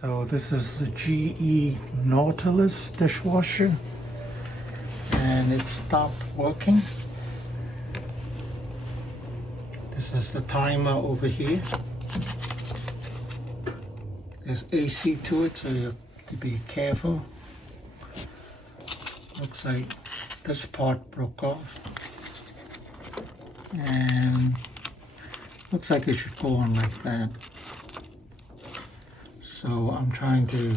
So this is the GE Nautilus dishwasher, and it stopped working. This is the timer over here. There's AC to it, so you have to be careful. Looks like this part broke off, and looks like it should go on like that. So I'm trying to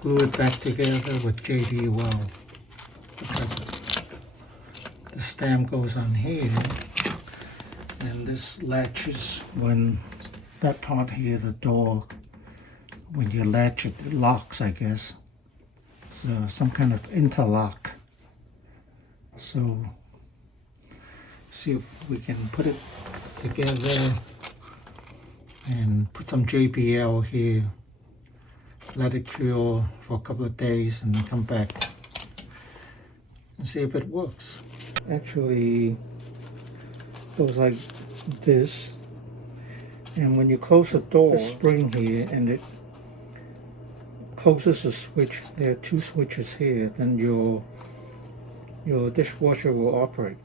glue it back together with JD Well. The stem goes on here, and this latches when that part here, the door, when you latch it, it locks, I guess. So some kind of interlock. So see if we can put it together and put some JBL here, let it cure for a couple of days, and then come back and see if it works. Actually goes like this, and when you close the door, the spring here, and it closes the switch. There are two switches here, then your dishwasher will operate.